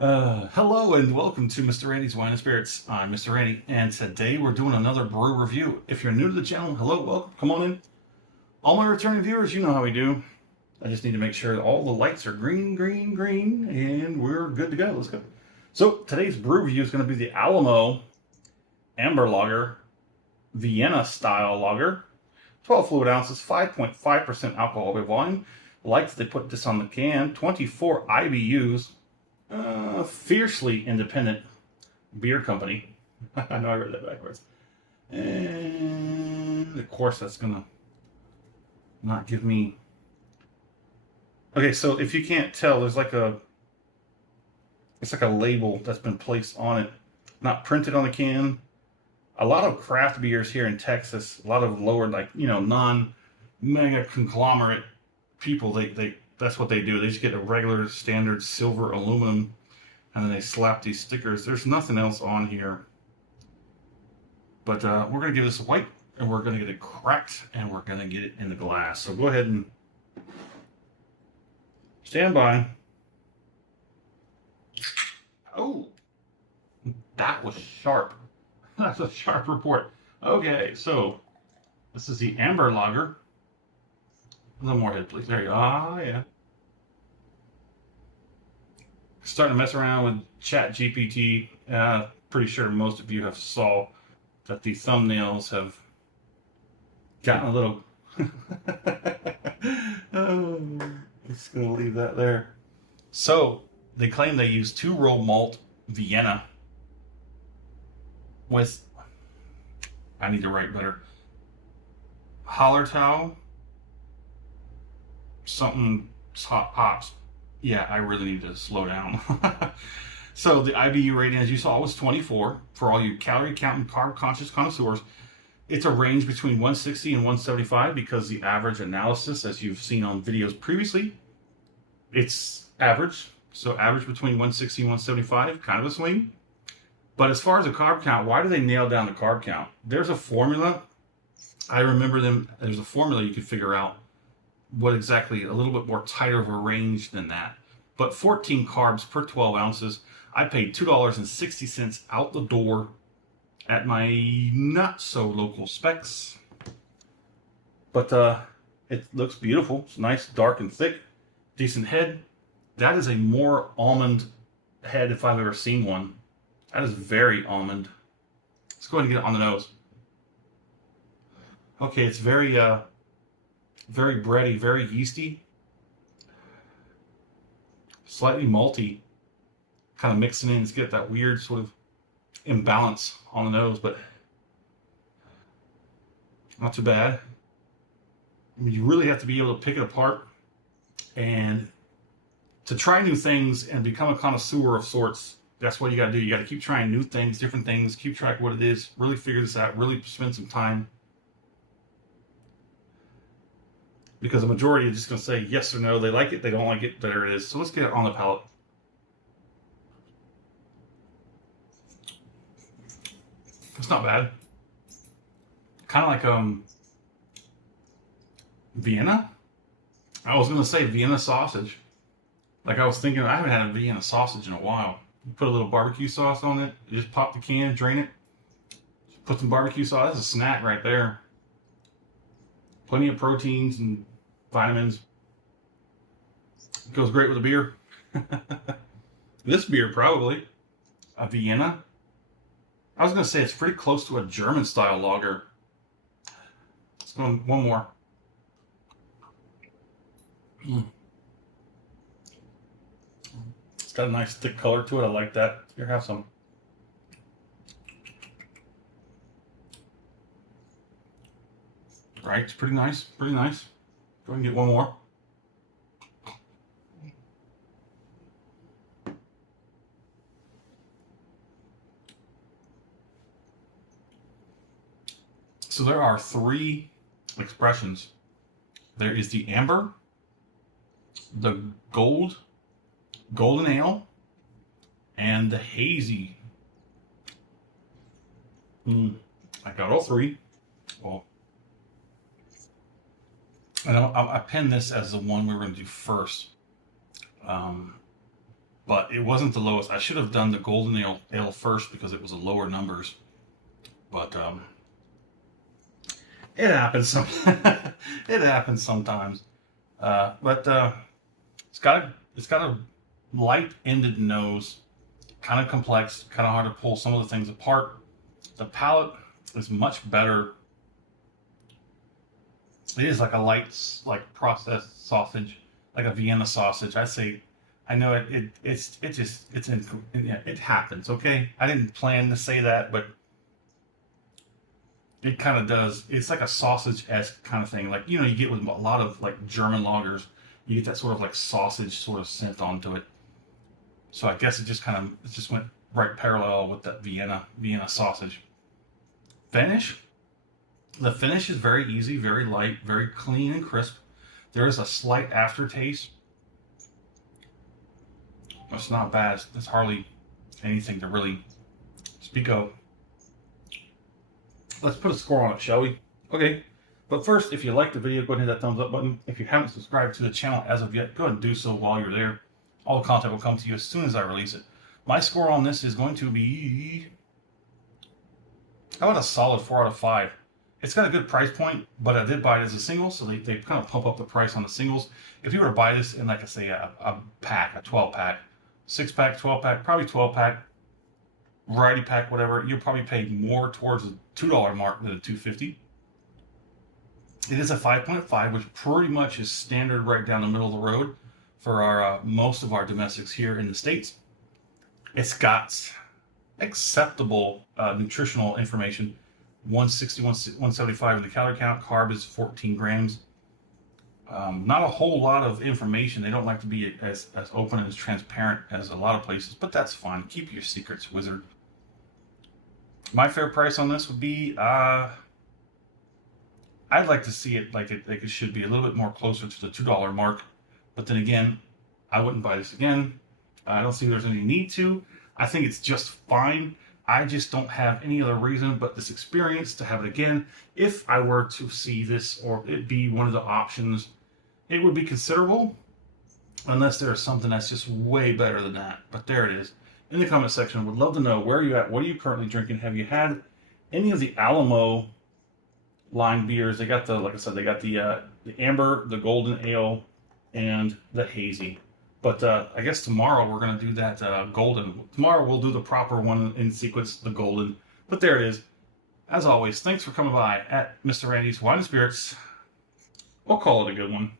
Hello and welcome to Mr. Randy's Wine and Spirits. I'm Mr. Randy, and today we're doing another brew review. If you're new to the channel, hello, welcome, come on in. All my returning viewers, you know how we do. I just need to make sure all the lights are green, green, green, and we're good to go. Let's go. So today's brew review is going to be the Alamo Amber Lager, Vienna style lager, 12 fluid ounces, 5.5% alcohol by volume. Like they put this on the can, 24 IBUs. Fiercely independent beer company. I know I read that backwards. And of course that's gonna not give me. Okay, so if you can't tell, there's like it's like a label that's been placed on it, not printed on the can. A lot of craft beers here in Texas, a lot of lower, like, non-mega conglomerate people, they that's what they do. They just get a regular standard silver aluminum and then they slap these stickers. There's nothing else on here. But we're going to give this a wipe, and we're going to get it cracked, and we're going to get it in the glass. So go ahead and stand by. Oh, that was sharp. That's a sharp report. Okay, so this is the Amber Lager. A little more head, please. There you go. Ah, yeah. Starting to mess around with Chat GPT. Pretty sure most of you have saw that the thumbnails have gotten a little. Oh, just gonna leave that there. So they claim they use 2-row malt Vienna with, I need to write better, Hallertau, something hot hops. Yeah, I really need to slow down. So the IBU rating, as you saw, was 24 for all you calorie counting, carb conscious connoisseurs. It's a range between 160 and 175 because the average analysis, as you've seen on videos previously, it's average. So average between 160 and 175, kind of a swing. But as far as the carb count, why do they nail down the carb count? There's a formula. I remember them. There's a formula you could figure out what exactly, a little bit more tighter of a range than that. But 14 carbs per 12 ounces. I paid $2.60 out the door at my not so local Specs. But it looks beautiful. It's nice, dark and thick. Decent head. That is a more almond head if I've ever seen one. That is very almond. Let's go ahead and get it on the nose. Okay, it's very very bready, very yeasty, slightly malty, kind of mixing in to get that weird sort of imbalance on the nose, but not too bad. I mean, you really have to be able to pick it apart, and to try new things and become a connoisseur of sorts. That's what you got to do. You got to keep trying new things, different things, keep track of what it is, really figure this out, really spend some time. Because the majority is just going to say yes or no. They like it, they don't like it, there it is. So let's get it on the palate. It's not bad. Kind of like Vienna. I was going to say Vienna sausage. Like I was thinking, I haven't had a Vienna sausage in a while. You put a little barbecue sauce on it, you just pop the can, drain it, put some barbecue sauce. That's a snack right there. Plenty of proteins and vitamins. It goes great with a beer. This beer, probably. A Vienna. I was going to say it's pretty close to a German style lager. Let's go one more. It's got a nice thick color to it. I like that. Here, have some. Right, it's pretty nice, pretty nice. Go ahead and get one more. So there are 3 expressions. There is the amber, the golden ale, and the hazy. I got all 3. Well, and I pinned this as the one we were going to do first. but it wasn't the lowest. I should have done the golden ale first because it was the lower numbers. But it happens. It happens sometimes. It's got a light-ended nose, kind of complex, kind of hard to pull some of the things apart. The palate is much better. It is like a light, like processed sausage, like a Vienna sausage. I say, I know it happens. Okay, I didn't plan to say that, but it kind of does. It's like a sausage-esque kind of thing. Like, you know, you get with a lot of like German lagers, you get that sort of like sausage sort of scent onto it. So I guess it just went right parallel with that Vienna sausage. Finish. The finish is very easy, very light, very clean and crisp. There is a slight aftertaste. It's not bad. It's hardly anything to really speak of. Let's put a score on it, shall we? Okay. But first, if you like the video, go ahead and hit that thumbs up button. If you haven't subscribed to the channel as of yet, go ahead and do so while you're there. All the content will come to you as soon as I release it. My score on this is going to be... how about a solid 4 out of 5? It's got a good price point, but I did buy it as a single, so they kind of pump up the price on the singles. If you were to buy this in, like I say, a pack, a 12-pack, 6-pack, 12-pack, probably 12-pack, variety pack, whatever, you'll probably pay more towards the $2 mark than a $2.50. It is a 5.5, which pretty much is standard right down the middle of the road for our most of our domestics here in the States. It's got acceptable nutritional information. 160, 175 in the calorie count. Carb is 14 grams. Not a whole lot of information. They don't like to be as open and as transparent as a lot of places, but that's fine. Keep your secrets, wizard. My fair price on this would be, I'd like to see it like it should be a little bit more closer to the $2 mark. But then again, I wouldn't buy this again. I don't see there's any need to. I think it's just fine. I just don't have any other reason but this experience to have it again. If I were to see this or it be one of the options, it would be considerable, unless there's something that's just way better than that. But there it is. In the comment section, would love to know, where are you at? What are you currently drinking? Have you had any of the Alamo line beers? They got the, like I said, they got the amber, the golden ale, and the hazy. But I guess tomorrow we're going to do that golden. Tomorrow we'll do the proper one in sequence, the golden. But there it is. As always, thanks for coming by at Mr. Randy's Wine and Spirits. We'll call it a good one.